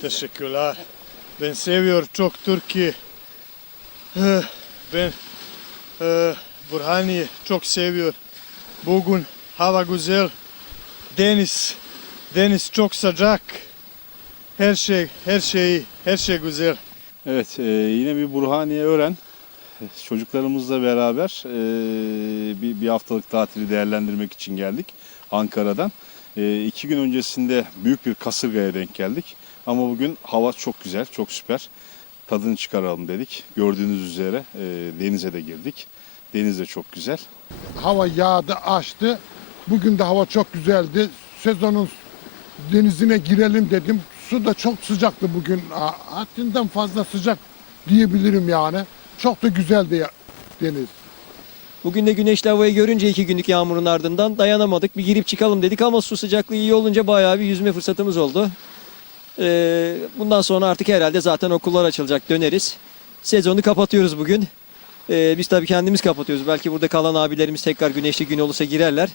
Teşekkürler. Ben seviyor çok Türkiye. Eh, Ben eh, Burhani çok seviyor. Bugün hava güzel. Deniz, deniz çok sıcak. Her şey, her şey, her şey güzel. Evet, e, yine bir Burhaniye öğren. Çocuklarımızla beraber e, bir, bir haftalık tatili değerlendirmek için geldik Ankara'dan. E, iki gün öncesinde büyük bir kasırgaya denk geldik. Ama bugün hava çok güzel, çok süper. Tadını çıkaralım dedik. Gördüğünüz üzere e, denize de girdik. Deniz de çok güzel. hava yağdı, açtı. Bugün de hava çok güzeldi. Sezonun denizine girelim dedim. Su da çok sıcaktı bugün. Ha- Haddinden fazla sıcak diyebilirim yani. Çok da güzeldi deniz. Bugün de güneşli havayı görünce iki günlük yağmurun ardından dayanamadık. Bir girip çıkalım dedik ama su sıcaklığı iyi olunca bayağı bir yüzme fırsatımız oldu. Ee, bundan sonra artık herhalde zaten okullar açılacak döneriz. Sezonu kapatıyoruz bugün. Ee, biz tabii kendimiz kapatıyoruz. Belki burada kalan abilerimiz tekrar güneşli gün olursa girerler.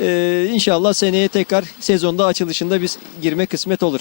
Ee, inşallah seneye tekrar sezonda açılışında biz girme kısmet olur.